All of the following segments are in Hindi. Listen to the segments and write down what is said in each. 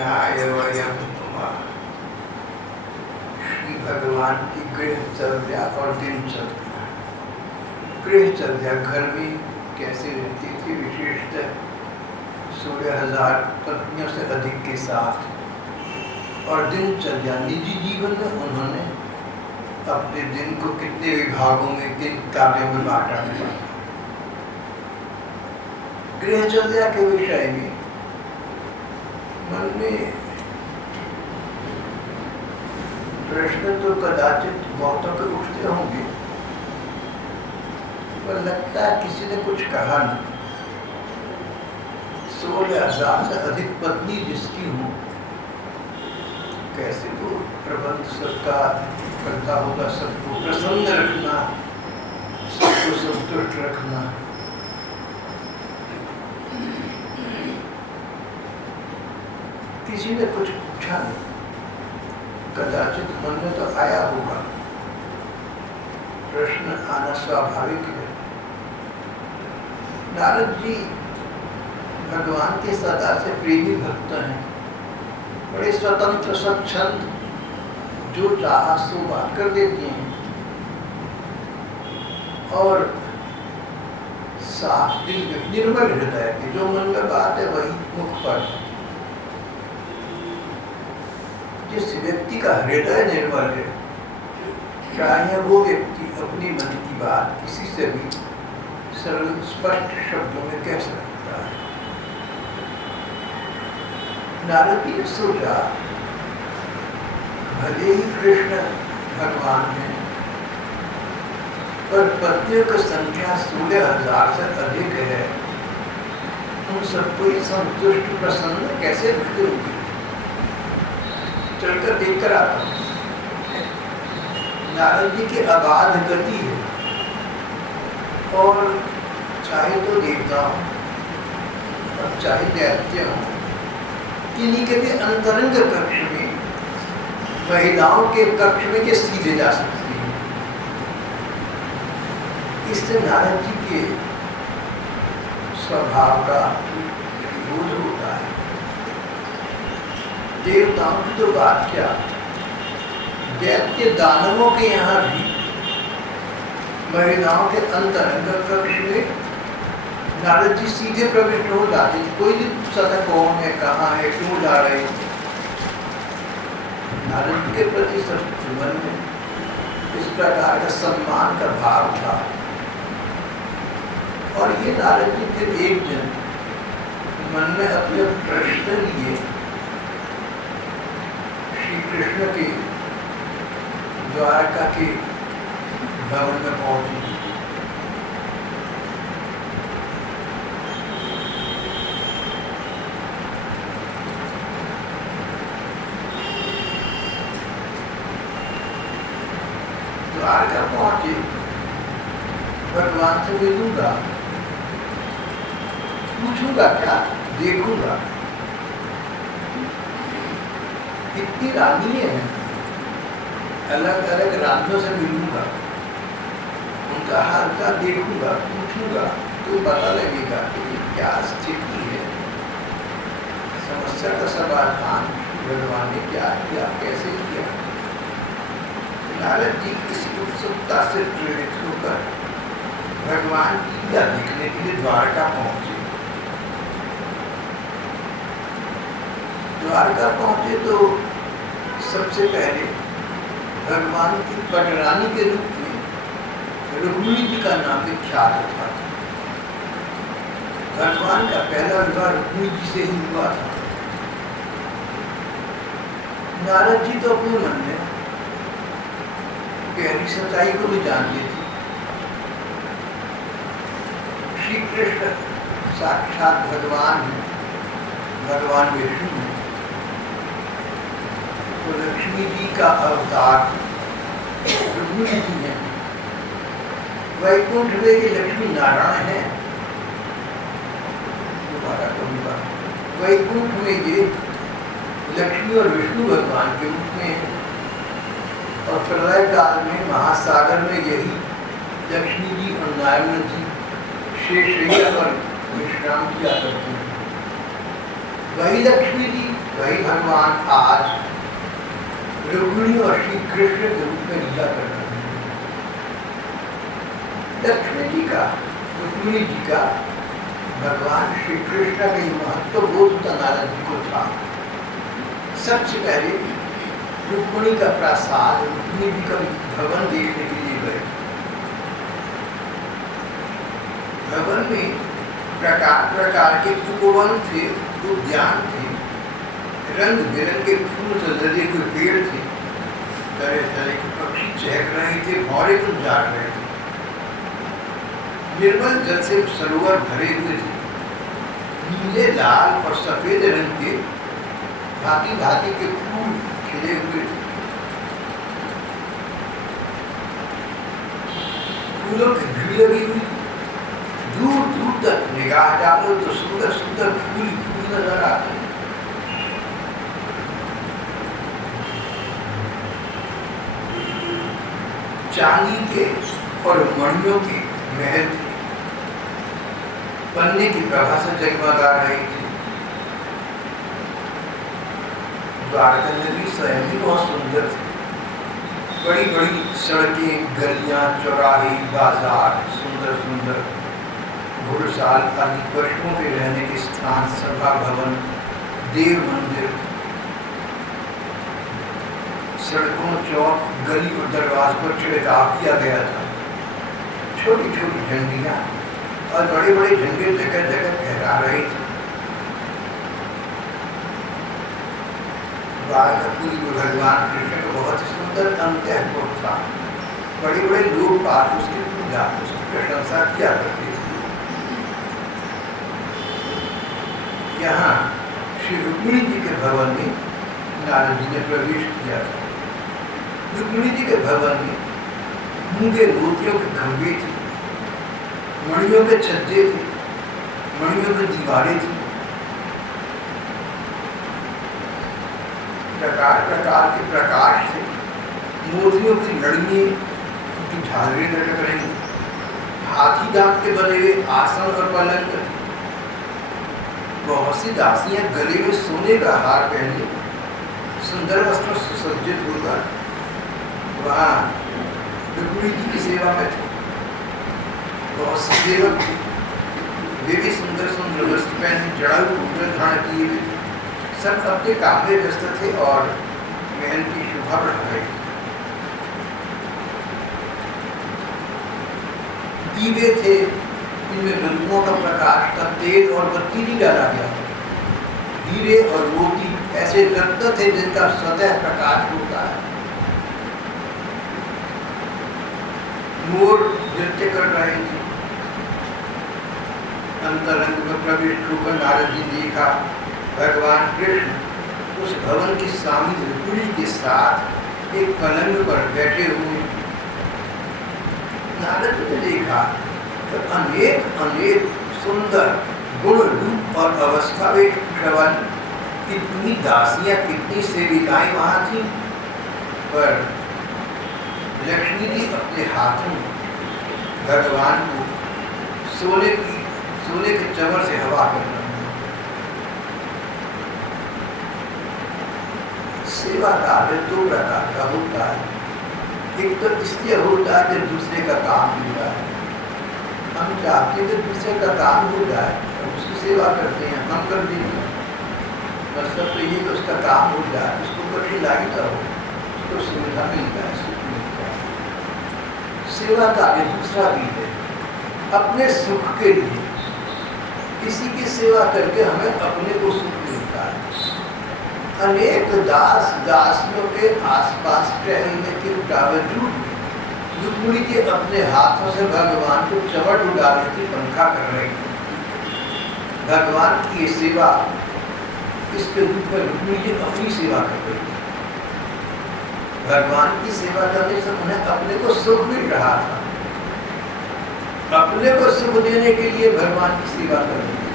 कृष्णाय वयम नमः। श्री भगवान की गृहचर्या और दिनचर्या। गृहचर्या घर में कैसे रहती थी, विशेषतः 16,000 पत्नियों से अधिक के साथ, और दिनचर्या निजी जीवन में उन्होंने अपने दिन को कितने विभागों में, किन कार्यों में बांटा हुआ। गृहचर्या के विषय में मन में प्रश्न तो कदाचित बहुतों के उठते होंगे, पर लगता है किसी ने कुछ कहा नहीं। 16,000 से अधिक पत्नी जिसकी हूँ, कैसे वो प्रबंध सबका करता होगा, सबको प्रसन्न रखना, सबको संतुष्ट रखना। किसी ने कुछ पूछा नहीं, कदाचित मन में तो आया होगा, प्रश्न आना स्वाभाविक है। नारद जी भगवान के सदा से प्रेमी भक्त हैं, बड़े स्वतंत्र स्वच्छंद, जो चाहा सो बात कर देते हैं, और साफ दिल में निर्मल हृदय के, जो मन में बात है वही मुख पर। जिस व्यक्ति का हृदय निर्मल है, चाहे वो व्यक्ति अपनी मन की बात किसी से भी सरल स्पष्ट शब्दों में कह सकता है। नारद जी ने सोचा, भले ही कृष्ण भगवान है, पर पत्नियों की संख्या 16,000 से अधिक है, उन सबको संतुष्ट प्रसन्न कैसे रखते होंगे। चलकर देख कर आता हूँ। नारद जी की अबाध गति है, और चाहे तो देवता हो और चाहे दैत्य हो, किन्हीं के भी अंतरंग कक्ष में, महिलाओं के कक्ष में ये सीधे जा सकती है। इससे नारद जी के स्वभाव का बोध होता है। देवताओं की तो बात क्या, दैत्य दानवों के यहाँ भी महिलाओं के अंतरंग कक्ष में नारद जी सीधे प्रविष्ट हो जाते, कोई नहीं पूछता कौन है, कहाँ है, क्यों जा रहे हैं। नारद जी के प्रति सब मन में इस प्रकार का सम्मान का भाव था। और ये नारद जी फिर एक दिन मन में अपने प्रश्न लिए श्री कृष्ण के द्वारका के भवन में पहुंचे। द्वारका पहुंचे, भगवान से मिलूंगा, पूछूंगा क्या, देखूंगा कितनी रानियां हैं, अलग अलग रानियों से मिलूंगा, उनका हाल का देखूंगा, पूछूंगा, तो पता लगेगा कि क्या स्थिति है, समस्या का समाधान भगवान ने क्या किया, कैसे किया। नारद जी इसी उत्सुकता से प्रेरित होकर भगवान की लीला देखने के लिए द्वारका पहुंचे। द्वारका पहुंचे तो सबसे पहले भगवान की पटरानी के रूप में रुक्मिणी जी का नाम विख्यात था। भगवान का पहला विवाह रुक्मिणी जी से ही हुआ था। नारद जी तो अपने मन में गहरी सच्चाई को भी जानते थे। श्री कृष्ण साक्षात भगवान है, भगवान विष्णु है, तो लक्ष्मी जी का अवतार रुक्मिणी जी है। वैकुंठ में ये लक्ष्मी नारायण है, दोबारा कहूँगा, वैकुंठ में ये लक्ष्मी और विष्णु भगवान के रूप में है, और प्रलय काल में महासागर में यही लक्ष्मी जी और नारायण जी शेषैया पर विश्राम किया करते हैं। वही लक्ष्मी जी वही भगवान आज रुक्मिणी और श्री कृष्ण के रूप में लीला कर रहे हैं। लक्ष्मी जी का, रुक्मिणी जी का भगवान श्री कृष्ण का ये महत्व बोध नारद जी को था। सबसे पहले रुक्मिणी का प्रसाद, रुक्मिणी जी का भवन देखने के लिए गए। भवन में प्रकार प्रकार के उपवन थे, उद्यान थे, रंग बिरंगे फूल से लदे हुए पेड़ थे, तरह तरह के पक्षी चहक रहे थे, भौरे गुंजार रहे थे। निर्मल जल से सरोवर भरे हुए थे। नीले, लाल और सफेद रंग के भांति भांति के फूल खिले हुए थे। फूलों की भीड़ लगी हुई, दूर दूर तक निगाह डालो तो सुंदर सुंदर फूल फूल नजर आते हैं। चांदी के और मणियों के महल थे, पन्ने की प्रभा से जगमगा रही थी। द्वारका नगरी स्वयं ही बहुत सुंदर थी। बड़ी बड़ी सड़कें, गलियां, चौराहे, बाजार, सुंदर सुंदर घुड़साल आदि पशुओं के रहने के स्थान, सभा भवन, देव मंदिर, सड़कों, चौक, गली और दरवाजे पर छिड़काव किया गया था। छोटी छोटी झंडियां और बड़े बड़े झंडे जगह जगह फहरा रहे थे। द्वारकापुरी में भगवान कृष्ण का बहुत सुंदर अंतःपुर था। बड़े बड़े लोग पास उसकी पूजा, उसकी प्रशंसा किया करते थे। यहाँ श्री रुक्मिणी जी के भवन में नारद जी ने प्रवेश किया था। रुक्मिणी जी के भवन में मूंगे मोतियों के खंभे थे, मणियों के छज्जे थे, मणियों की दीवारें थी। प्रकार प्रकार के प्रकाश थे, मोतियों की लड़ियां, उनकी झालरें लटक रही थी। हाथी दांत के बने हुए आसन और पलंग थे। बहुत सी दासियां गले में सोने का हार पहने सुंदर वस्त्र सुसज्जित होकर वहाँ रुक्मिणी जी की सेवा में थे। बहुत से सेवक वे भी सुंदर सुंदर वस्त्र पहने, जड़ाऊ कुंडल धारण किए हुए थे। सब अपने काम में व्यस्त थे और महल की शोभा बढ़ा रहे थे। दीवे थे, इनमें रंगों का प्रकाश का तेल और बत्ती भी डाला गया। हीरे और मोती ऐसे रत्न थे जिनका स्वतः प्रकाश होता है। मोर नृत्य कर रहे थे। अंतरंग में प्रविष्ट होकर नारद जी देखा भगवान कृष्ण उस भवन की स्वामी रुक्मिणी के साथ एक पलंग पर बैठे हुए। नारद जी ने देखा तो अनेक अनेक सुंदर गुण रूप और अवस्था में प्रबल कितनी दासियां, कितनी सेविकाएं वहां थी। पर लक्ष्मी जी अपने हाथों भगवान को सोने के चमर से हवा करना। सेवा कार्य दो प्रकार का होता है। एक तो इसलिए होता है कि दूसरे का काम हो जाए। हम चाहते हैं कि दूसरे का काम हो जाए, हम उसकी सेवा करते हैं, हम कर देंगे। मतलब तो ये कि उसका काम हो जाए, उसको कठिनाई ना हो, उसको सुविधा मिल जाए, सुख मिल जाए। सेवा कार्य दूसरा भी है, अपने सुख के लिए। किसी की सेवा करके हमें अपने को सुख मिलता है। अनेक दास दासियों के आसपास टहलने के बावजूद रुक्मिणी जी अपने हाथों से भगवान को चमट उड़ा रही थी, पंखा कर रही थी। भगवान की ये सेवा, इसके रूप में रुक्मिणी जी अपनी सेवा कर रही थी। भगवान की सेवा करने से उन्हें अपने को सुख मिल रहा था। अपने को सुख देने के लिए भगवान की सेवा कर रही थी।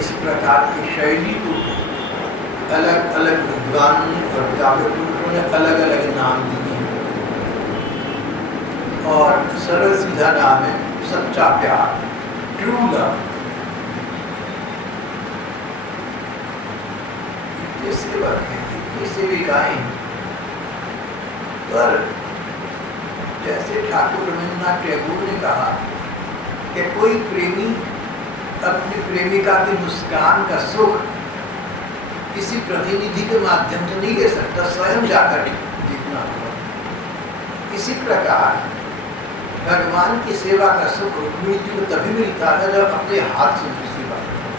इस प्रकार की शैली को अलग अलग विद्वान और काव्य पुरुषों ने अलग अलग नाम दिए और सरल सीधा नाम है सच्चा प्यार, ट्रू लव। सेविकाएं। पर जैसे ठाकुर रविन्द्रनाथ टैगोर ने कहा कि कोई प्रेमी अपनी प्रेमिका की मुस्कान का सुख किसी प्रतिनिधि के माध्यम से नहीं ले सकता, स्वयं जाकर देखना होगा। इसी प्रकार भगवान की सेवा का सुख रुक्मिणी जी को तभी मिलता है जब अपने हाथ से उनकी सेवा करता।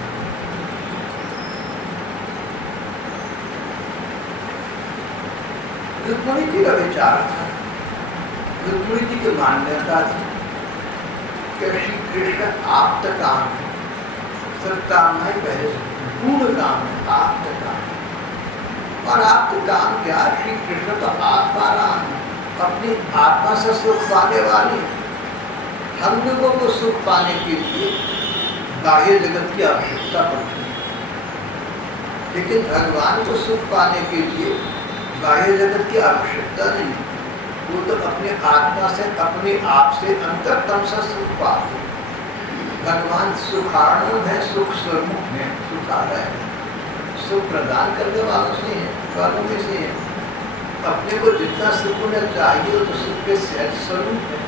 रुक्मिणी जी का विचार था, रुक्मिणी जी की मान्यता थी कि श्री कृष्ण आप्त काम है, सब कामनाएं पहले से पूर्ण काम है, आप्त काम। और आप्त काम क्या? श्री कृष्ण तो आत्मा राम है, अपनी आत्मा से सुख पाने वाले। हम लोगों को सुख पाने के लिए बाह्य जगत की आवश्यकता पड़ती है, लेकिन भगवान को सुख पाने के लिए बाह्य जगत की आवश्यकता नहीं। वो तो अपने आत्मा से, अपने आप से, अंतरतम से सुख पाते। भगवान सुखार्णव है, सुख स्वरूप है, सुखालय है, सुख प्रदान करने वालों से है, वालों में से है। अपने को जितना सुख होना चाहिए वो तो सुख के सहज स्वरूप है।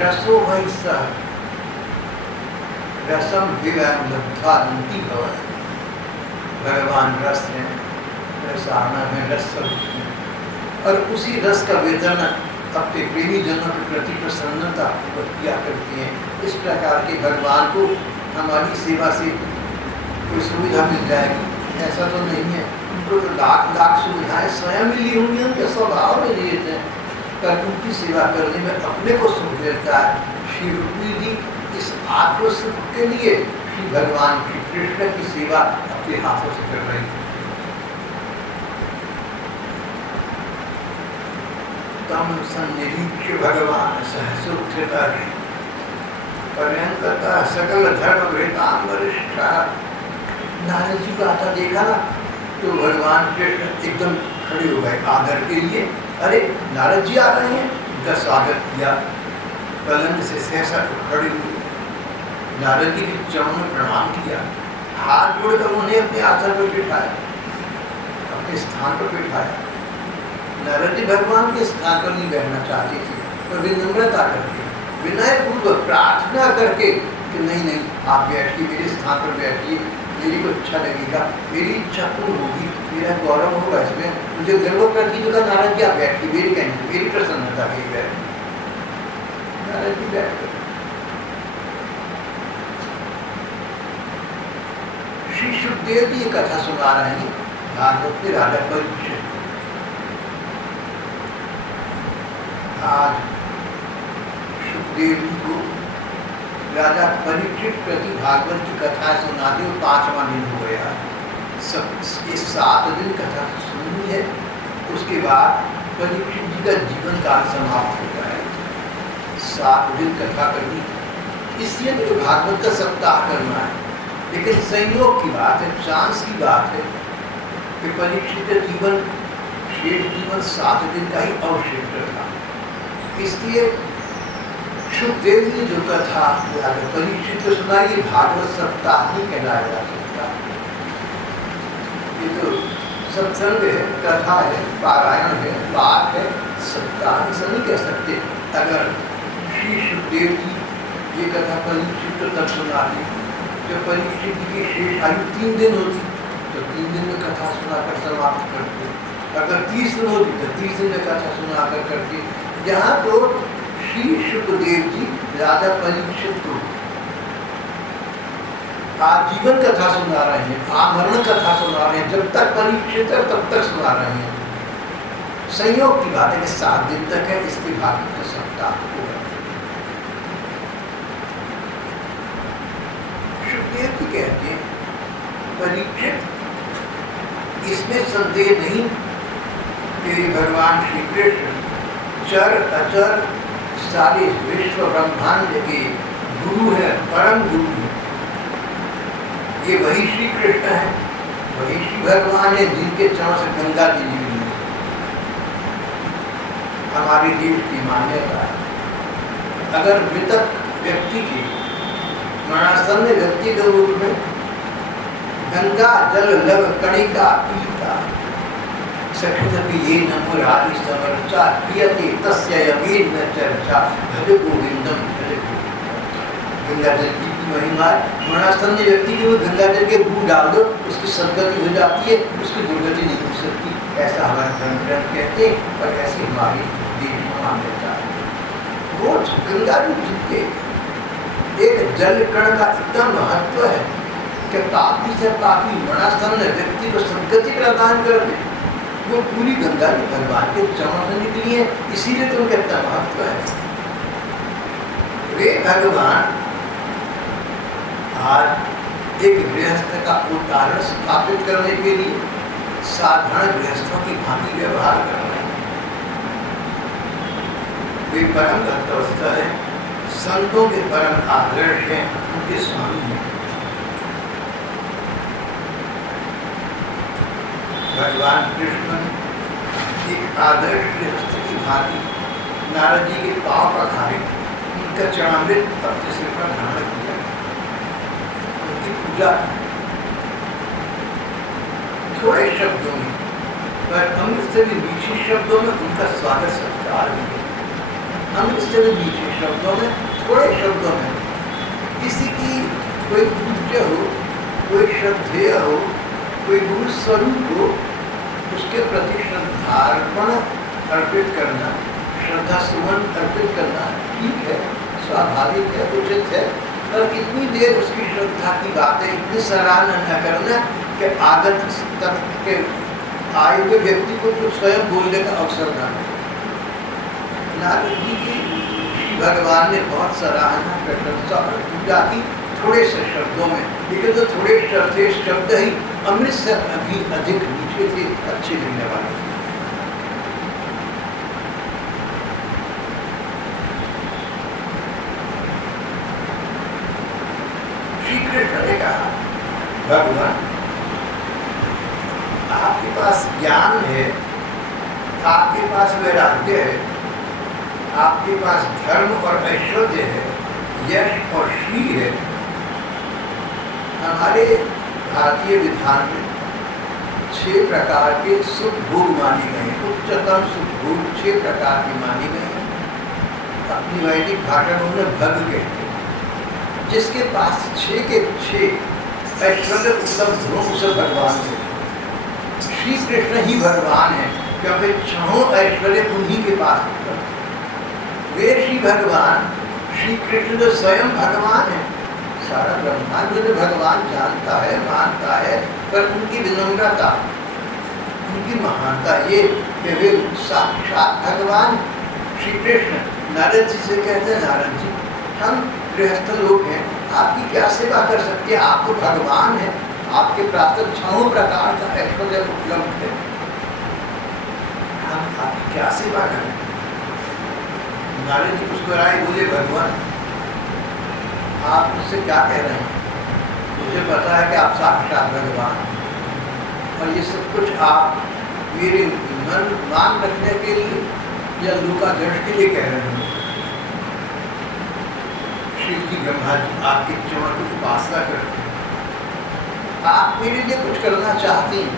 रसो वही सह रसम लब्ध्वा नीति भव। भगवान रस है, रसायन है, रस स्वरूप है, और उसी रस का वेदन अपने प्रेमी जनों के प्रति प्रसन्नता किया करते हैं। इस प्रकार के भगवान को हमारी सेवा से कोई सुविधा मिल जाएगी ऐसा तो नहीं है। उनको तो लाख लाख सुविधाएं स्वयं मिली होंगी, उनके स्वभाव में लिए थे, पर उनकी सेवा करने में अपने को सुख मिलता है। श्री रुक्मिणी जी इस आत्म सुख के लिए श्री भगवान श्री कृष्ण की सेवा अपने हाथों से कर रही थी। तम संनिरीक्ष्य भगवान सहसुत्थिता पर्यंतता सकल धर्म भृताम वरिष्ठा। नारद जी को आता देखा ना तो भगवान कृष्ण एकदम खड़े हो गए आदर के लिए। अरे नारद जी आ रहे हैं, उनका स्वागत किया, पलंग से सहसा खड़े हुए, नारद जी के चरणों में प्रणाम किया, हाथ जोड़कर उन्हें अपने आसन पर बिठाया, अपने स्थान पर बिठाया। नारद जी भगवान के स्थान पर नहीं बैठना चाहते थे, पर विनम्रता करके, विनय पूर्वक प्रार्थना करके कि नहीं नहीं आप बैठिए, मेरे स्थान पर बैठिए, मेरी को अच्छा लगेगा, मेरी इच्छा पूर्ण होगी, मेरा गौरव होगा, इसमें मुझे गर्व करती तो नारद जी आप बैठिए, मेरी कहनी, मेरी प्रसन्नता के लिए बैठ। नारद जी बैठ गए। श्री सुखदेव जी ये कथा सुना रहे हैं भागवत में राजा परीक्षित। आज सुखदेव जी को राजा परीक्षित प्रति भागवत की कथा सुनाते हुए 5वां दिन हो गया। सब ये 7 दिन कथा सुनी है, उसके बाद परीक्षित जी का जीवन काल समाप्त होता है। 7 दिन कथा करनी, इसलिए तो भागवत का सप्ताह करना है। लेकिन संयोग की बात है, चांस की बात है कि परीक्षित का जीवन, शेष जीवन 7 दिन का ही अवशिष्ट था। इसलिए सुखदेव ने जो कथा परीक्षित को सुनाई, ये भागवत सप्ताह नहीं कहलाया जा सकता। ये तो सत्संग है, कथा है, पारायण है, पाठ है, सप्ताह ऐसा नहीं कह सकते। अगर श्री सुखदेव जी ये कथा परीक्षित को तब सुनाते जब परीक्षित जी की शेष आयु 3 दिन होती, तो 3 दिन में कथा सुनाकर समाप्त करते। अगर 30 दिन होती तो 30 दिन में कथा सुनाकर करते। यहाँ तो श्री सुखदेव जी राजा परीक्षित को आजीवन कथा सुना रहे हैं, आमरण कथा सुना रहे हैं, जब तक परीक्षित है तब तक सुना रहे हैं। संयोग की बात है कि 7 दिन तक है, इसके भागवत का सप्ताह होगा। सुखदेव जी कहते हैं परीक्षित, इसमें संदेह नहीं कि भगवान श्री कृष्ण चर अचर सारे विश्व ब्रह्मांड के गुरु है, परम गुरु है। ये वही श्री कृष्ण है, वही श्री भगवान है जिनके चरण से गंगा जी निकली। हमारे देश की मान्यता है अगर मृतक व्यक्ति के मरणासन्न व्यक्ति के रूप में गंगा जल लव कणिका पीता सखितपि ये नमुरारी समर्चा क्रियते तस्य यमेन न चर्चा भज गोविंदम भज गोविंदम। गंगा जल की महिमा मरणासन्न व्यक्ति की वो गंगा जल के बूंद डाल दो उसकी सदगति हो जाती है, उसकी दुर्गति नहीं हो सकती। ऐसा हमारे धर्म ग्रंथ कहते हैं और ऐसी हमारी देश मान्यता है। रोज गंगा जी के एक जल कण का इतना महत्व है कि पापी से पापी मरणासन्न व्यक्ति को सदगति प्रदान कर दे। वो पूरी गंगा जी भगवान के चरणों से निकली है, इसीलिए तो उनका इतना महत्व है। वे भगवान आज एक गृहस्थ का उदाहरण स्थापित करने के लिए साधारण गृहस्थों की भांति व्यवहार कर रहे हैं। वे परम भक्त है, संतों के परम आदर्श हैं, उनके स्वामी हैं। भगवान कृष्ण एक आदर्श गृहस्थ की भांति नारद जी के पांव पखारे, उनका चरणामृत अपने सिर पर धारण किया, उनकी पूजा थोड़े शब्दों में पर अमृत से भी मीठे शब्दों में उनका स्वागत सत्कार किया। अमृत से भी मीठे शब्दों में, थोड़े शब्दों में किसी की कोई पूज्य हो, कोई श्रद्धेय हो, कोई गुरु स्वरूप हो, उसके प्रति श्रद्धार्पण अर्पित करना, श्रद्धा सुमन अर्पित करना ठीक है, स्वाभाविक है, उचित है। पर इतनी देर उसकी श्रद्धा की बातें इतनी सराहना न करना कि आगत तक के आए हुए व्यक्ति को कुछ स्वयं बोलने का अवसर न मिले। नारद जी की भगवान ने बहुत सराहना, प्रशंसा और पूजा की थोड़े से शब्दों में, लेकिन तो थोड़े शब्द ही अमृत से अभी अधिक मीठे थे, अच्छे लगने वाले थे। श्री कृष्ण ने कहा, भगवान आपके पास ज्ञान है, आपके पास वैराग्य है, आपके पास धर्म और ऐश्वर्य है, यश और श्री है। हमारे भारतीय विधान में 6 प्रकार के सुख भोग माने गए, उच्चतम सुख भोग 6 प्रकार के माने गए। अपनी वैदिक भाषा में उन्हें भग कहते हैं। जिसके पास 6 के 6 ऐश्वर्य उपलब्ध हो उसे भगवान कहते हैं। श्री कृष्ण ही भगवान है, क्योंकि 6 ऐश्वर्य उन्हीं के पास उपलब्ध। वे श्री भगवान, श्री कृष्ण जो स्वयं भगवान है, सारा ब्रह्मांड जो भगवान जानता है, मानता है, पर उनकी विनम्रता, उनकी महानता ये कि वे साक्षात भगवान श्री कृष्ण नारद जी से कहते हैं, नारद जी हम गृहस्थ लोग हैं, आपकी क्या सेवा कर सकते हैं? आप तो भगवान हैं, आपके प्राप्त 6 प्रकार का ऐश्वर्य उपलब्ध है, हम आपकी क्या सेवा करें? नारद जी मुस्कुराए, बोले भगवान आप मुझसे क्या कह रहे हैं? मुझे पता है कि आप साक्षात भगवान, और ये सब कुछ आप मेरे मन मान रखने के लिए या लोकादर्श के लिए कह रहे हैं। शिव जी ब्रह्मा जी आपके चरण की उपासना करते हैं, आप मेरे लिए कुछ करना चाहते हैं,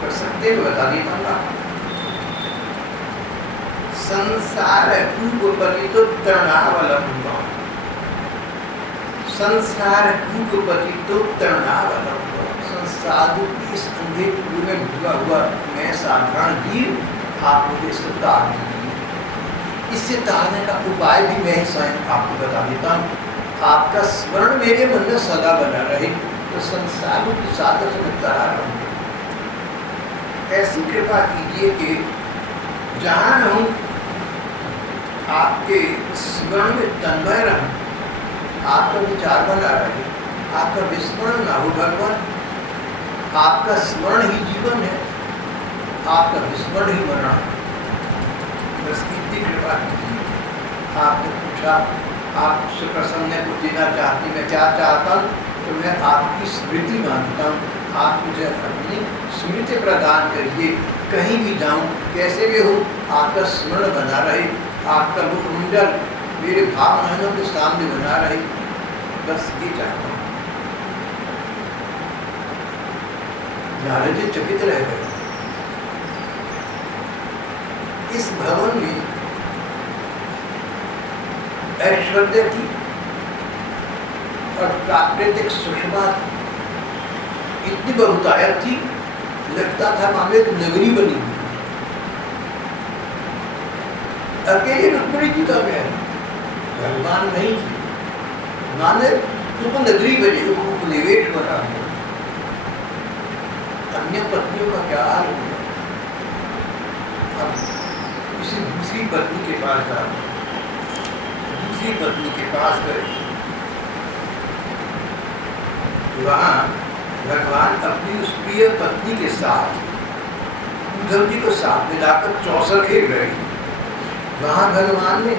कर सकते हैं, बता देता हूँ। संसार कूपपति तो तृणावलंबम, संसार कूपपति तो तृणावलंबम। संसार की इस अंधे कुएं में डूबा हुआ मैं साधारण जीव, आप मुझे इससे तार दीजिए। इससे तारने का उपाय भी मैं स्वयं आपको बता देता हूँ। आपका स्मरण मेरे मन में सदा बना रहे, तो संसार की साधन से मैं तरा रहूँगा। ऐसी कृपा कीजिए कि जहाँ रहूँ आपके स्मरण में तन्मय रहूं, आपका विचार बना रहे, आपका विस्मरण ना हो भगवान। आपका स्मरण ही जीवन है, आपका विस्मरण ही मरण है। बस इतनी कृपा कीजिए। आपने पूछा आपसे प्रसन्न को देना चाहती, मैं क्या चाहता हूँ? तो मैं आपकी स्मृति मांगता हूँ, आप मुझे अपनी स्मृति प्रदान करिए। कहीं भी जाऊँ, कैसे भी हूँ, आपका स्मरण बना रहे, आपका मुखमंडल मेरे भाव नयनों के सामने बना रहे, बस ये चाहता हूँ। नारद जी चकित रह गए। इस भवन में ऐश्वर्य की और प्राकृतिक सुषमा इतनी बहुतायत थी, लगता था मानो एक नगरी बनी हुई। अकेले रुक्मिणी जी का महल, भगवान नहीं थे, माने उपनगरी बनी, उपनिवेश बना। अन्य पत्नियों का क्या हाल हुआ? अब किसी दूसरी पत्नी के पास गया, दूसरी पत्नी के पास गए, वहां भगवान अपनी उस प्रिय पत्नी के साथ उद्धव जी को साथ मिलाकर चौसर खेल रहे थे। वहां भगवान ने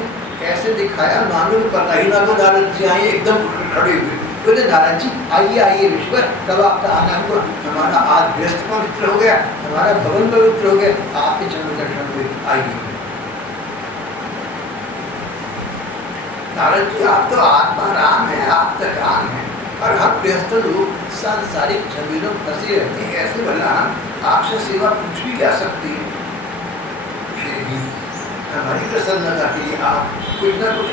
ऐसे दिखाया मानो पता ही ना को नारद जी आए एकदम खड़े हुए। बोले नारद जी आइए आइए ऋषिवर, कब आपका आना हुआ? हमारा आज व्यस्त पवित्र हो गया, हमारा भवन पवित्र हो गया, आपके चरण दर्शन हुए, आइए। नारद जी आप तो आत्मा राम है, आप तो राम है, और हम व्यस्त लोग सांसारिक झमेलों फंसे रहते हैं, ऐसे भला आपसे सेवा पूछ भी क्या सकती है? फिर भी हमारी प्रसन्नता के लिए आप कुछ न कुछ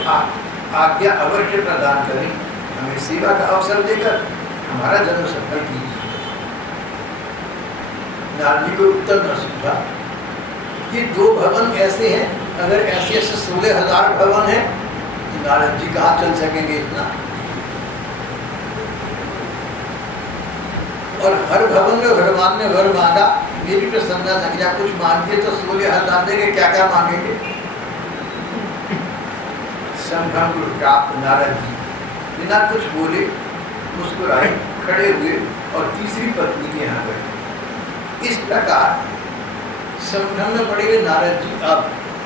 आज्ञा अवश्य प्रदान करें, हमें सेवा का अवसर देकर हमारा जन्म सफल कीजिए। नारद जी को उत्तर न सूझा। ये 2 भवन ऐसे हैं, अगर ऐसे ऐसे 16,000 भवन हैं, तो नारद जी कहाँ चल सकेंगे इतना? और हर भवन में भगवान ने वर मांगा, मेरी प्रसन्नता संख्या कुछ मांगिए तो 16,000 देंगे, क्या क्या मांगेंगे? संभ्रम को प्राप्त नारद जी बिना कुछ बोले मुस्कुराए, खड़े हुए और तीसरी पत्नी के यहाँ गए। इस प्रकार संभ्रम में पड़े हुए नारद जी अब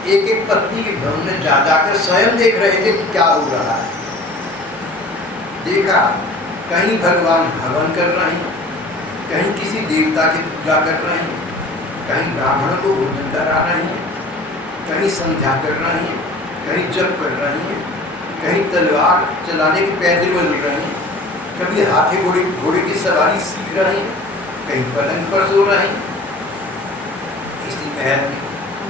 एक एक पत्नी के भवन में जा जाकर स्वयं देख रहे थे कि क्या हो रहा है। देखा कहीं भगवान हवन कर रहे हैं, कहीं किसी देवता की पूजा कर रहे हैं, कहीं ब्राह्मणों को भोजन करा रहे हैं, कहीं संध्या कर रहे हैं, कहीं जप कर रहे हैं, कहीं तलवार चलाने के पैदल बन रहे हैं, कभी हाथी घोड़े की सवारी सीख रहे हैं, कहीं पलंग पर सो रहे हैं। इसी महल में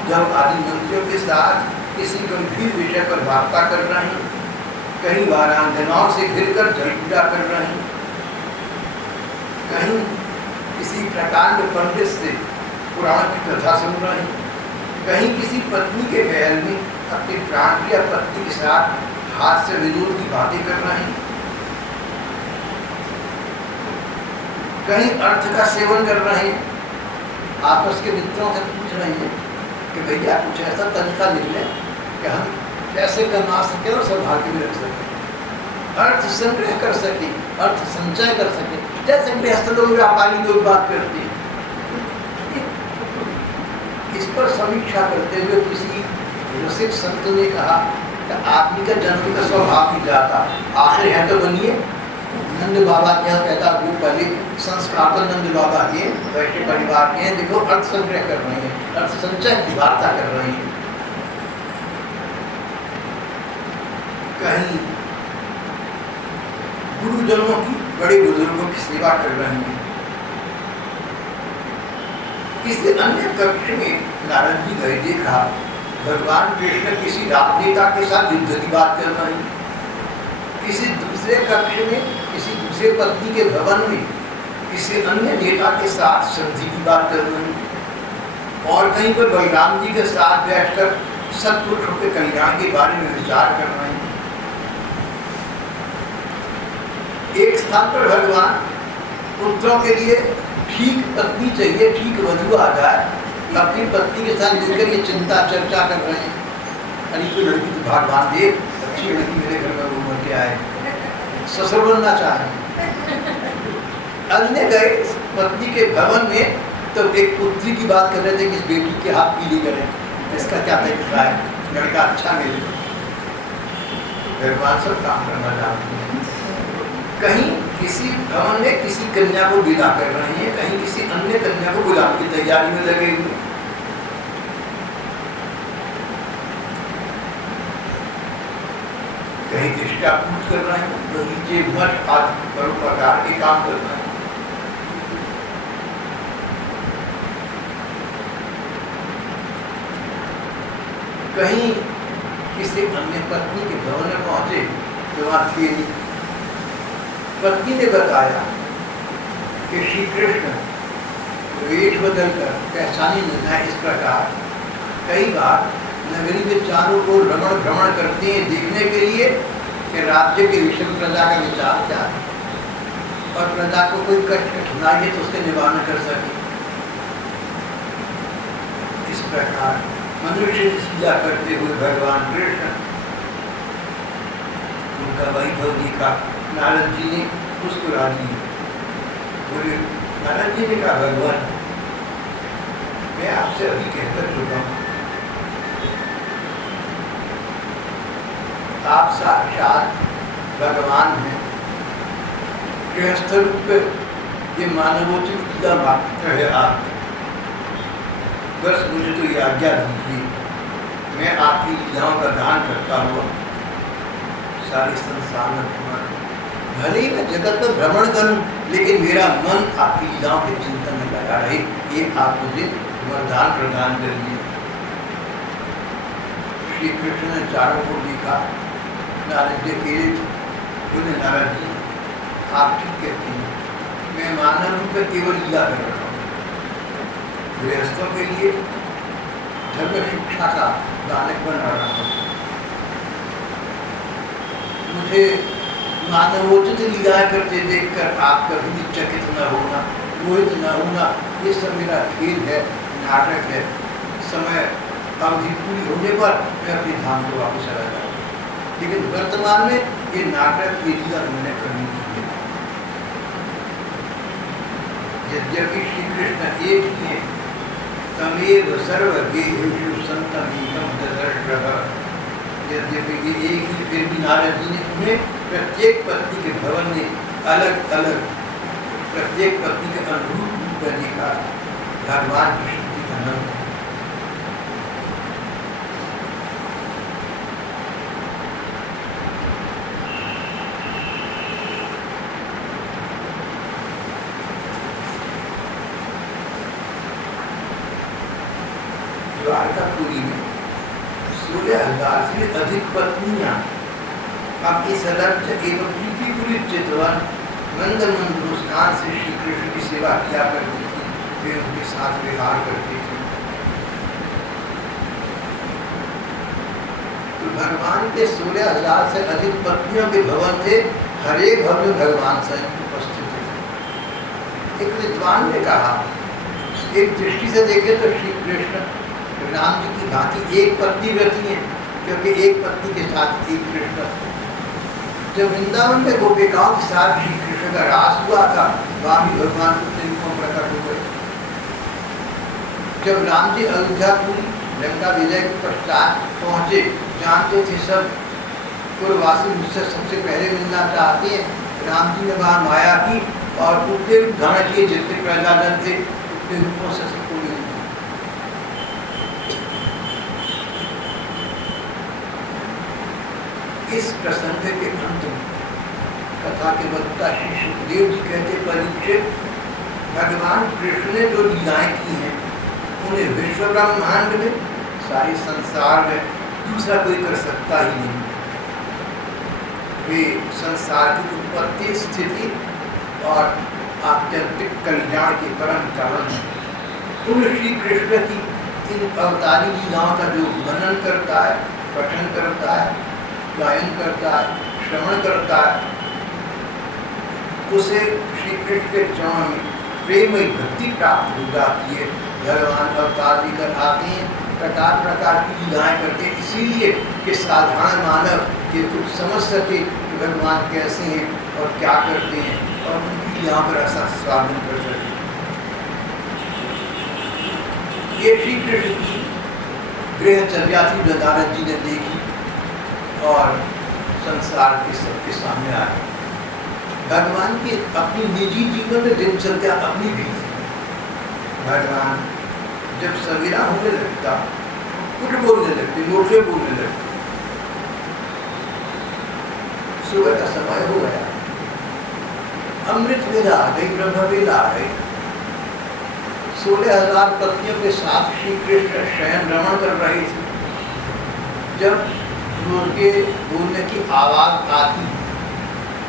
जब आदि मंत्रियों के साथ किसी गंभीर विषय पर वार्ता कर रहे हैं, कहीं वारांगनाओं से घिरकर जल पूजा कर रहे हैं, कहीं किसी प्रकांड पंडित से पुराण की कथा सुन रहे हैं, कहीं किसी पत्नी के महल में अपनी प्राणप्रिय पत्नी के साथ हाथ से विनोद की बातें कर रहे हैं, कहीं अर्थ का सेवन कर रहे हैं, आपस के मित्रों से पूछ रहे हैं कि भैया कुछ ऐसा तरीका निकले कि हम पैसे कमा सके और संभाल के भी रख सके, अर्थ संग्रह कर सके, अर्थ संचय कर सके, जैसे गृहस्थ लोग व्यापारी लोग बात करते हैं। इस पर समीक्षा करते हुए किसी रसिक संत ने कहा कि आदमी का जन्म का स्वभाव ही जाता, आखिर है तो बनिए। नंद बाबा के यहाँ पैदा हुए, पहले संस्कार तो नंद बाबा के वैश्य परिवार के हैं, देखो अर्थ संग्रह कर रहे हैं, अर्थ संचय की वार्ता कर रहे हैं। कहीं गुरुजनों की, बड़े बुजुर्गों की सेवा कर रहे हैं। किसी अन्य कक्ष में नारद जी गए, देखा भगवान कृष्ण किसी राजनेता के साथ युद्ध की बात कर रहे हैं। किसी दूसरे कक्ष में, किसी दूसरे पत्नी के भवन में किसी अन्य नेता के साथ संधि की बात कर रहे हैं। और कहीं पर बलराम जी के साथ बैठकर सत्पुरुषों के कल्याण के बारे में विचार कर रहे हैं। एक स्थान पर भगवान पुत्रों के लिए ठीक पत्नी चाहिए, ठीक वधू आ जाए, अपनी पत्नी के साथ मिलकर ये चिंता चर्चा कर रहे हैं। अरे कोई लड़की तो भगवान दे, अच्छी लड़की मेरे घर में घूम के आए, ससुर बनना चाहे। अन्य गए पत्नी के भवन में तो एक पुत्री की बात कर रहे थे कि इस बेटी के हाथ पीली करें, इसका क्या तरीका है, लड़का अच्छा मिले। भगवान सब काम करना चाहते हैं। कहीं किसी भवन में किसी कन्या को विदा कर रहे हैं, कहीं किसी अन्य कन्या को बुलाने की तैयारी में लगे हुए। कहीं निष्ठा पूछ कर रहे हैं, बगीचे मठ आदि प्रकार के काम कर रहे हैं। कहीं किसी अन्य पत्नी के भवन में पहुंचे तो वहाँ थी नहीं। पत्नी ने बताया कि श्री कृष्ण वेश बदलकर पहचाने न जाए इस प्रकार कई बार नगरी में चारों ओर रमण भ्रमण करते हैं देखने के लिए कि राज्य के विषय में प्रजा का विचार क्या है और प्रजा को कोई कष्ट कठिनाई है तो उसके निवारण कर सके। इस प्रकार मनुष्य सीधा करते हुए भगवान कृष्ण उनका वैभव देखा। नारद जी ने मुस्कुरा दिए, बोले नारद जी ने कहा भगवान मैं आपसे अभी कहकर चुका हूँ, आप साक्षात भगवान हैं। गृहस्थ रूप में ये मानवोचित लीला मात्र है आप, बस मुझे तो ये आज्ञा दीजिए मैं आपकी लीलाओं का दान करता हुआ सारे संसार में भ्रमण करूं। भले ही मैं जगत में भ्रमण करूं लेकिन मेरा मन आपकी लीलाओं के चिंतन में लगा रहे, ये आप मुझे वरदान प्रदान करिए। श्री कृष्ण ने चारों को देखा, नारद जी अकेले थे। बोले नारद जी आप ठीक कहते हैं, मैं मानव रूप में केवल लीला कर रहा हूँ, गृहस्थों के लिए धर्म शिक्षा का दानक बना रहा हूँ। मुझे मानवोचित लीला करते देखकर आप कभी भी चकित न होना, मोहित न होना, ये सब मेरा खेल है, नाटक है। समय अवधि पूरी होने पर मैं अपने धाम को वापस चला जाऊँ, लेकिन वर्तमान में ये नाटक की लीला मैंने करनी चाहिए। यद्यपि श्री कृष्ण एक ही है, तमेव सर्वगेहेषु संतमेकं ददर्शः। यद्यपि ये एक ही, फिर भी नारद जी ने उन्हें प्रत्येक पत्नी के भवन में अलग अलग प्रत्येक पत्नी के अनुरूप रूप में देखा। भगवान की शक्ति अनंत। द्वारकापुरी में 16,000 से अधिक पत्नियां अपनी सलज्ज एवं प्रीतिपूरी चितवन मंद मंद मुस्कान से श्री कृष्ण की सेवा किया करती थी, वे उनके साथ व्यवहार करती थी। तो भगवान के 16,000 से अधिक पत्नियों के भवन थे, हर एक भवन में भगवान स्वयं उपस्थित थे। एक विद्वान ने कहा, एक दृष्टि से देखे तो श्री कृष्ण राम जी की भांति एक पत्नी रहती है, क्योंकि एक पत्नी के साथ एक कृष्ण। जब वृंदावन में गोपिकाओं के साथ श्री कृष्ण का रास हुआ था, वहां भी भगवान अपने रूपों प्रकट हो गए। जब राम जी अयोध्यापुरी लंका विजय के पश्चात पहुंचे, जानते थे सब पूर्ववासी मुझसे सबसे पहले मिलना चाहते हैं। राम जी ने वहां माया की और उतने रूप धारण किए, जितने प्रजाजन थे उतने रूपों से सबको मिल। इस प्रसंग के अंत में कथा के वक्ता श्री सुखदेव जी कहते, परीक्षित भगवान कृष्ण ने जो लीलाएं की हैं उन्हें विश्व ब्रह्मांड में, सारे संसार में दूसरा कोई कर सकता ही नहीं। वे संसार की उत्पत्ति, स्थिति और आत्यंतिक कल्याण के परम कारण हैं। उन श्री कृष्ण की इन अवतारी लीलाओं का जो मनन करता है, पठन करता है, गायन करता है, श्रवण करता है, उसे श्री कृष्ण के चरणों में प्रेममयी भक्ति प्राप्त हो जाती है। भगवान अवतार लेकर आते हैं, प्रकार प्रकार की लीलाएं करते हैं, इसीलिए कि साधारण मानव ये कुछ समझ सके कि भगवान कैसे हैं और क्या करते हैं और उनकी लीलाओं पर ऐसा स्वागत कर सके। ये श्री कृष्ण की गृहचर्या थी जो नारद जी ने देखी और संसार के सबके सामने आए। भगवान की अपनी निजी जीवन में दिनचर्या अपनी भी थी। भगवान जब सवेरा होने लगता कुछ बोलने लगते, मोटे बोलने लगते। सुबह का समय हो गया, अमृत वेला आ गई, ब्रह्म वेला आ गई। 16,000 पत्नियों के साथ श्री कृष्ण शयन रमण कर रहे थे। जब उनके बोलने की आवाज़ आती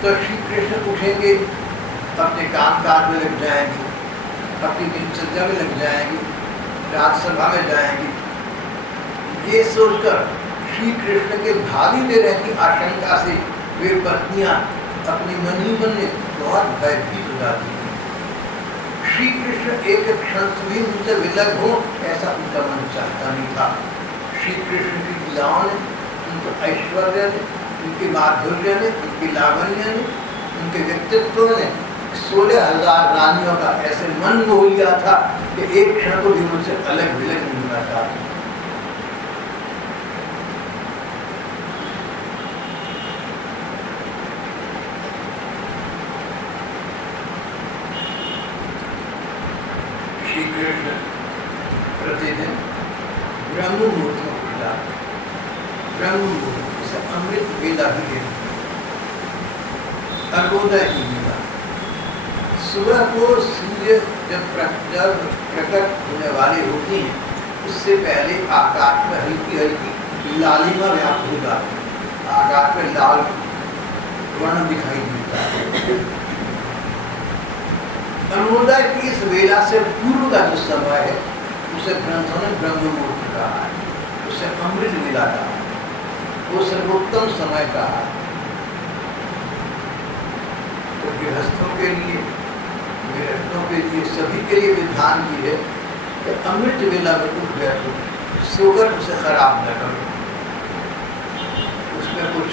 तो श्री कृष्ण उठेंगे, अपने काम काज में लग जाएंगे, अपनी दिनचर्या में लग जाएंगे, राजसभा में जाएंगे। ये सोचकर श्री कृष्ण के भावी में रहती आशंका से वे पत्नियां अपनी मन ही मन में बहुत भयभीत हो जाती हैं। श्री कृष्ण एक क्षण भी उनसे विलग हो, ऐसा उनका मन चाहता नहीं था। श्री कृष्ण की लीलाओं ने, उनके ऐश्वर्य ने, उनके माधुर्य ने, उनकी लावण्य ने, उनके व्यक्तित्व ने 16,000 रानियों का ऐसे मन मोह लिया था कि एक क्षण को भी उनसे अलग विलग नहीं होना चाहती। श्री कृष्ण प्रतिदिन ब्रह्म मुहूर्त में उठ जाते। ब्रह्म मुहूर्त इसे अमृत वेला भी कहते हैं, अर्घोदय की वेला। सुबह को सूर्य जब प्रकट होने वाले होती हैं, उससे पहले आकाश में हल्की हल्की लालिमा व्याप्त हो जाती है। आकाश में लाल वर्ण दिखाई देता है। अर्घोदय की इस वेला से पूर्व का जो समय है उसे ग्रंथों ने ब्रह्म मुहूर्त कहा है, उसे अमृत वेला कहा है, वो सर्वोत्तम समय कहा है। तो गृहस्थों के लिए, विरक्तों के लिए, सभी के लिए विधान भी है कि अमृत वेला में उठ बैठो, सोकर उसे खराब न करो, उसमें कुछ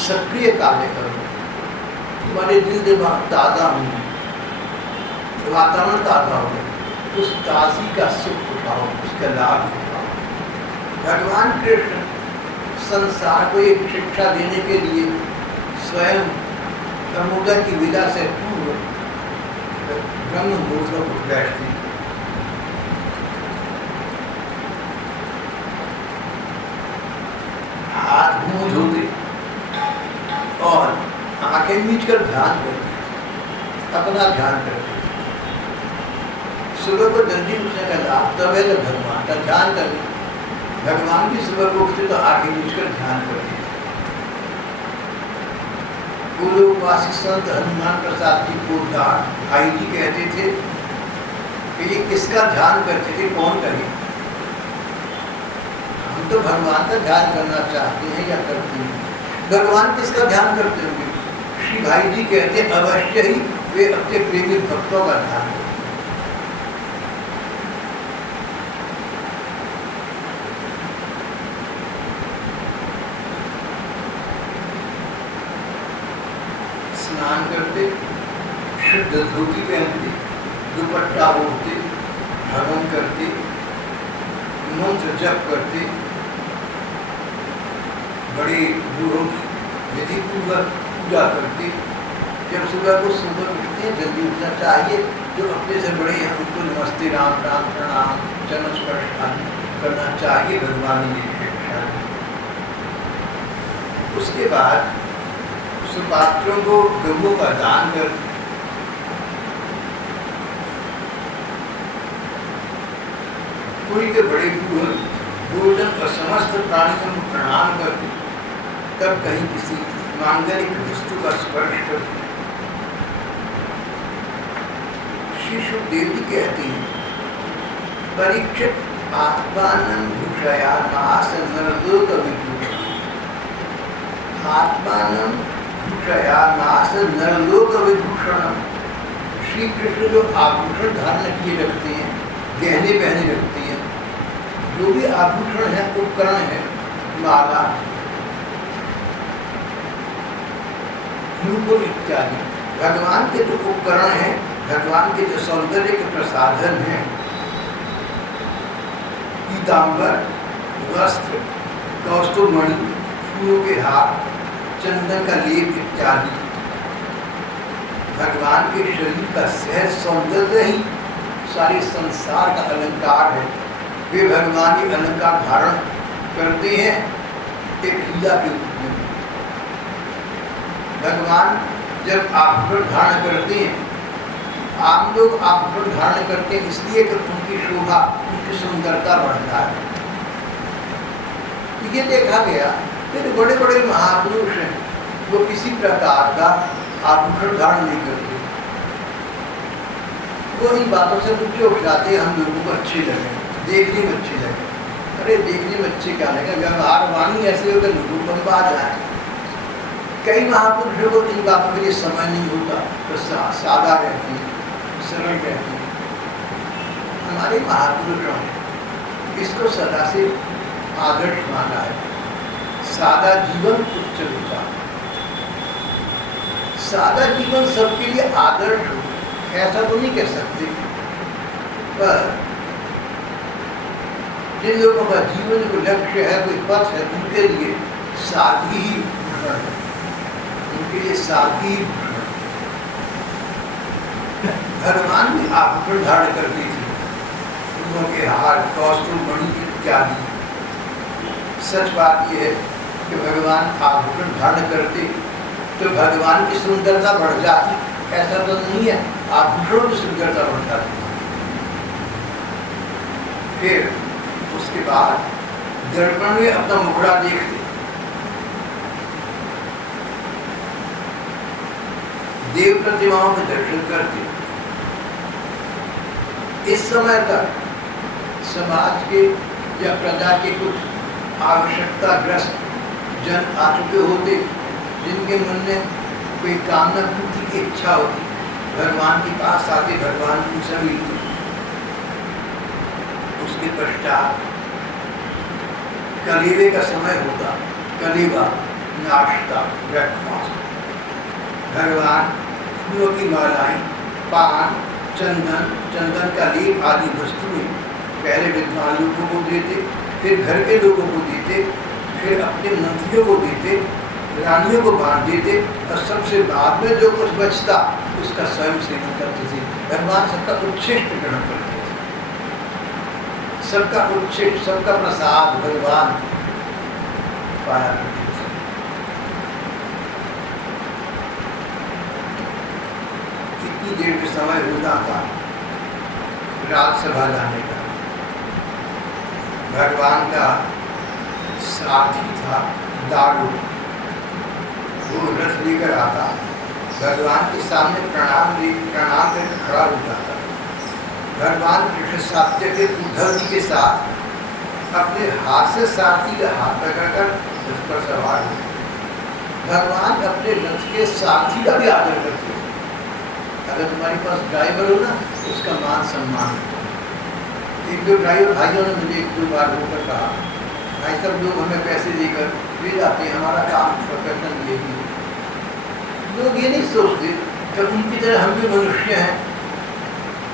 सक्रिय कार्य करो, तुम्हारे दिल दिमाग ताज़ा होंगे, वातावरण ताज़ा होगा, उस ताज़ी का सुख उठाओ, उसका लाभ उठाओ। भगवान कृष्ण संसार को एक शिक्षा देने के लिए स्वयं अर्घोदय की वेला से पूर्व ब्रह्म मुहूर्त में उठ बैठते। हाथ मुंह धोते और आंखें मीच कर ध्यान करते, अपना ध्यान करते। सुबह को जल्दी उठने का लाभ तब है जब भगवान का ध्यान करें। भगवान भी सुबह को उठते तो आंखें मीच कर ध्यान करते। पूर्ववासी संत हनुमान प्रसाद जी पोद्दार भाई जी कहते थे कि ये किसका ध्यान करते थे, कौन करे? हम तो भगवान का ध्यान करना चाहते हैं या करते हैं, भगवान किसका ध्यान करते होंगे? श्री भाई जी कहते हैं अवश्य ही वे अपने प्रेमी भक्तों का ध्यान करते। स्नान करते, शुद्ध धोती पहनते, दुपट्टा ओढ़ते, हवन करते, मंत्र जप करते, बड़े बूढ़ों की विधि पूर्वक पूजा करते। जब सुबह को सुबह उठते हैं, जल्दी उठना चाहिए। जो अपने से बड़े हैं उनको नमस्ते राम राम प्रणाम चरण स्पर्श आदि करना चाहिए, भगवान ने ये शिक्षा दी। उसके बाद सुपात्रों को गऊ का दान कर, कोई के बड़े भोजन और समस्त प्राणियों को प्रणाम कर, तब कहीं किसी मांगलिक वस्तु का स्पर्श कर। श्री सुखदेव जी कहती हैं, परीक्षित आत्मानं भूषयामास नरलोक विभूषणम्। आत्मानं भूषयामास नरलोक विभूषणम्। श्री कृष्ण जो आभूषण धारण किए रखते हैं, गहने पहने रखते हैं, जो भी आभूषण है, उपकरण है, माला, नूपुर इत्यादि, भगवान के जो उपकरण हैं, भगवान के जो सौंदर्य के प्रसाधन हैं, पीताम्बर, वस्त्र, कौस्तुभमणि, फूलों के हार, चंदन का लेप इत्यादि, भगवान के शरीर का सहज सौंदर्य ही सारे संसार का अलंकार है। वे भगवान के अलंकार धारण करते हैं एक लीला के रूप में। भगवान जब आभूषण धारण करते हैं, आम लोग आभूषण धारण करते हैं इसलिए कि उनकी शोभा, उनकी सुंदरता बढ़ता है। तो ये देखा गया कि जो बड़े बड़े महापुरुष हैं वो किसी प्रकार का आभूषण धारण नहीं करते। वो इन बातों से कुछ चौंक जाते, हम लोगों को अच्छे लगे, देखने में अच्छे लगे। अरे देखने में अच्छे क्या लगे, व्यवहार वाणी ऐसे होकर लोगों को बात आए। कई महापुरुषों को इन बातों के लिए समय नहीं होता, तो सादा रहती, सरल रहती। हमारे महापुरुषों ने इसको सदा से आदर्श माना है। सादा जीवन उच्च विचार। सादा जीवन सबके लिए आदर्श हो ऐसा तो नहीं कह सकते, पर जिन लोगों का जीवन को लक्ष्य है, कोई पथ है, उनके लिए सादगी ही भूषण है, उनके लिए सादगी ही भूषण। भगवान भी आभूषण धारण करती थी, फूलों के हार, कौस्तुभ मणि इत्यादि। सच बात यह है कि भगवान आभूषण धारण करते तो भगवान की सुंदरता बढ़ जाती, ऐसा तो नहीं है, आभूषणों की सुंदरता बढ़ जाती। फिर उसके बाद दर्पण में अपना मुखड़ा देखते, देव प्रतिमाओं के दर्शन करते। इस समय तक समाज के या प्रजा के कुछ आवश्यकताग्रस्त जन आ चुके होते, जिनके मन में कोई कामना पूर्ति की इच्छा होती, भगवान के पास आके भगवान की सभी। उसके पश्चात कलीवे का समय होता, कलीवा नाश्ता ब्रेकफास्ट। भगवान फूलों की मालाएं, पान, चंदन का लेप आदि वस्तुएं पहले विद्वान लोगों को देते, फिर घर के लोगों को देते, फिर अपने मंत्रियों को देते, रानियों को बांट देते, और सबसे बाद में जो कुछ बचता उसका स्वयं सेवन करते थे। भगवान सबका उच्छिष्ट ग्रहण करते थे, सबका उच्छिष्ट, सबका प्रसाद भगवान पाया करते थे। इतनी देर के समय होता था राजसभा जाने का। भगवान का साथी था दारू, वो रथ लेकर आता, भगवान के सामने प्रणाम करके खड़ा हो जाता। भगवान कृष्ण सात्य के उद्धव जी के साथ अपने हाथ से साथी का हाथ पकड़कर उस पर सवार हो। भगवान अपने रथ के साथी का भी आदर करते थे। अगर तुम्हारे पास ड्राइवर हो ना, उसका मान सम्मान। एक दो ड्राइवर भाइयों ने मुझे एक दो बार होकर कहा, भाई सब लोग हमें पैसे देकर ले जाते हैं, हमारा काम प्रोफेशन यही है। लोग ये नहीं सोचते कि उनकी तरह हम भी मनुष्य हैं,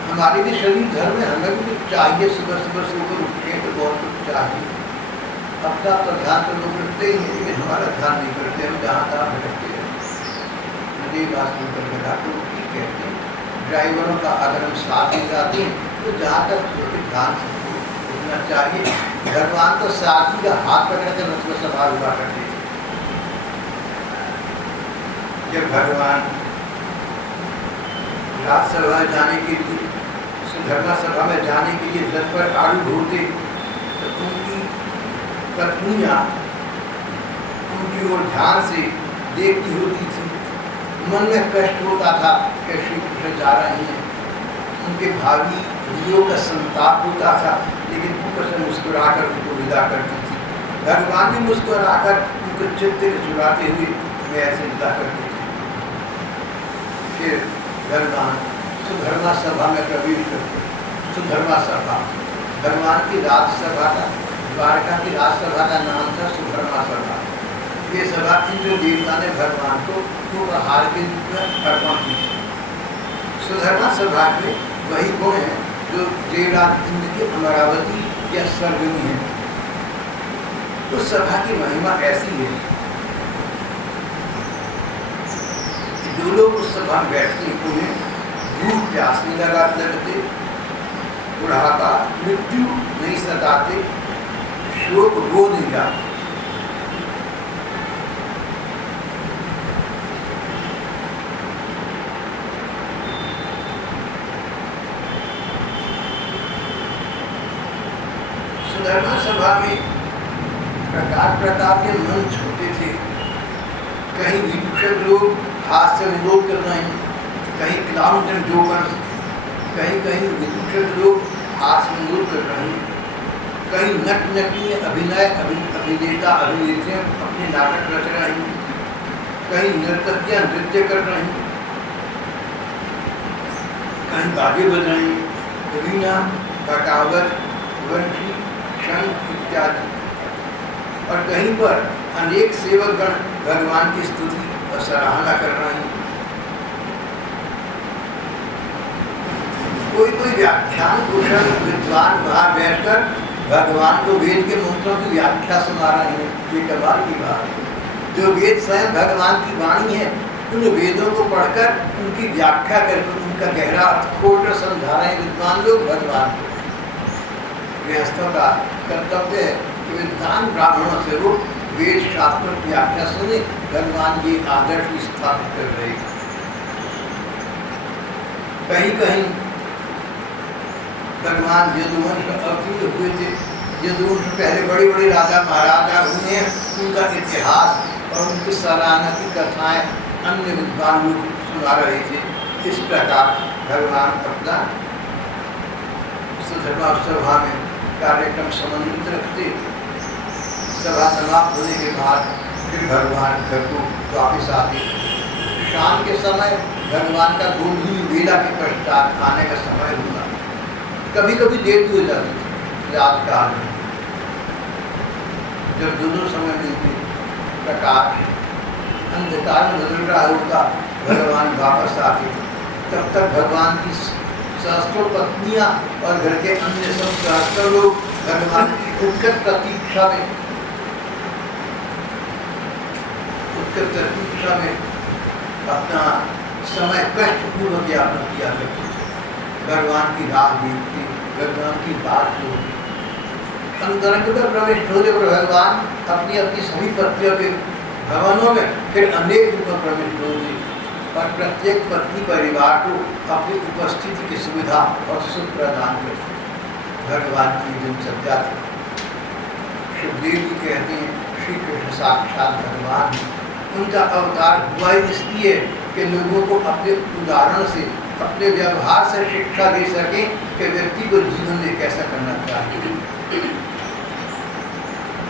हमारे भी शरीर धर्म है, हमें भी कुछ चाहिए। सुबह सुबह सोकर उठे तो बहुत कुछ चाहिए। अपना तो ध्यान तो लोग रखते ही हैं, लेकिन हमारा ध्यान नहीं करते, हम जहाँ तहाँ भटकते हैं। मुझे बात सुनकर लगा तो ठीक कहते हैं, ड्राइवरों का अगर हम साथ ही जाते हैं तो जहाँ तक थोड़ी ध्यान से उठना चाहिए। भगवान तो साथी का हाथ पकड़कर रथ में सवार हुआ करते थे। जब भगवान राजसभा जाने के लिए, धर्मा सभा में जाने के लिए रथ पर आरूढ़ होते, तो उनकी पत्नियां उनकी ओर ध्यान से देखती होती थी। मन में कष्ट होता था कि श्री कृष्ण जा रहे हैं, उनके भावी प्रियों का संताप होता था, लेकिन ऊपर से मुस्कुराकर उनको विदा करती थी। भगवान भी मुस्कुराकर उनको चित्त को चुराते हुए वे ऐसे विदा करते थे। फिर भगवान सुधर्मा सभा में प्रवेश करते। सुधर्मा सभा भगवान की राजसभा का, द्वारका की राजसभा का नाम था सुधर्मा सभा। ये सभा इंद्र देवता ने भगवान को उपहार के रूप में अर्पण की। सुधर्मा सभा में वही गुण है जो देवराज इंद्र की अमरावती या स्वर्ग में है। उस सभा की महिमा ऐसी है कि जो लोग उस सभा में बैठते उन्हें भूख प्यास नहीं लगते, बुढ़ापा मृत्यु नहीं सताते, शोक रो नहीं जाते। सुधर्मा सभा में प्रकार प्रकार के मंच होते थे। कहीं विदूषक लोग हाथ से विनोद कर रहे हैं, कहीं क्लाउन एंड जोकर्स, कहीं कहीं विदूषक लोग हाथ से विनोद कर रहे हैं, कहीं नट नटी अभिनेता अभिनेत्रियाँ अपने नाटक रच रहे हैं, कहीं नर्तकियाँ नृत्य कर रहे हैं, कहीं बाजे बज रहे हैं, वीणा, बकावत, वंशी, शंख इत्यादि। और कहीं पर अनेक सेवकगण भगवान की स्तुति और सराहना कर रहे हैं। कोई कोई व्याख्यान कुशल विद्वान वहाँ बैठकर भगवान को वेद के मंत्रों की व्याख्या सुना रहे हैं। ये कमाल की बात है। जो वेद स्वयं भगवान की वाणी है, उन वेदों को पढ़कर उनकी व्याख्या करके उनका गहरा अर्थ खोलकर समझा रहे हैं विद्वान लोग भगवान को। गृहस्थों का कर्तव्य है कि विद्वान ब्राह्मणों से वो वेद शास्त्रों की व्याख्या सुने, भगवान ये आदर्श स्थापित कर रहे हैं। कहीं कहीं भगवान यदुवंश अवतीर्ण हुए थे। यदुवंश पहले बड़े बड़े राजा महाराजा हुए हैं, उनका इतिहास और उनकी सराहना की कथाएं अन्य विद्वान लोग सुना रहे थे। इस प्रकार भगवान अपना सभा में कार्यक्रम समन्वित रखते। सभा समाप्त होने के बाद फिर भगवान घर को वापिस आते। शाम के समय भगवान का गोधूली वेला के पश्चात आने का समय हुआ। कभी कभी देर भी हो जाती रात काल में, जब दोनों समय मिलते, प्रकाश अंधकार में बदल रहा होता, भगवान वापस आते। तब तक भगवान की सहस्त्रों पत्नियां और घर के अन्य सब सहस्त्रों लोग भगवान की उत्कट प्रतीक्षा में अपना समय कष्टपूर्वक यापन किया करते। भगवान की राह देखते, भगवान की बात होती। अंतरंग में प्रविष्ट होने पर भगवान अपनी अपनी सभी पत्नियों के भवनों में फिर अनेक रूप में प्रविष्ट होते और प्रत्येक पत्नी परिवार को अपनी उपस्थिति की सुविधा और सुख प्रदान करते। भगवान की दिनचर्या थी। सुखदेव जी कहते हैं श्री कृष्ण साक्षात भगवान। उनका अवतार हुआ इसलिए कि लोगों को अपने उदाहरण से, अपने व्यवहार से शिक्षा दे सके कि व्यक्ति को जीवन में कैसा करना चाहिए।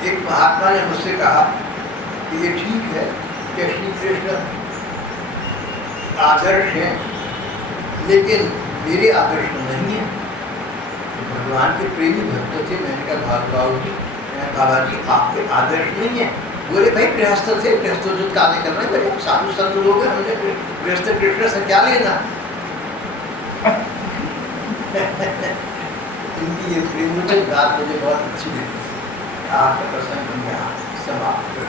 एक महात्मा ने मुझसे कहा कि ये ठीक है कि श्री कृष्ण आदर्श है, लेकिन मेरे आदर्श नहीं है। तो भगवान के प्रेमी भक्त थे। मैंने कहा बाबा जी आपके आदर्श नहीं है। बोले भाई गृहस्थ थे, गृहस्थोचित कार्य कर रहे हैं, साधु संत लोग हैं, हमने गृहस्थ कृष्ण से क्या लेना। इनकी ये प्रेमोचित बात मुझे बहुत अच्छी लगी। आपका प्रसंग समाप्त कर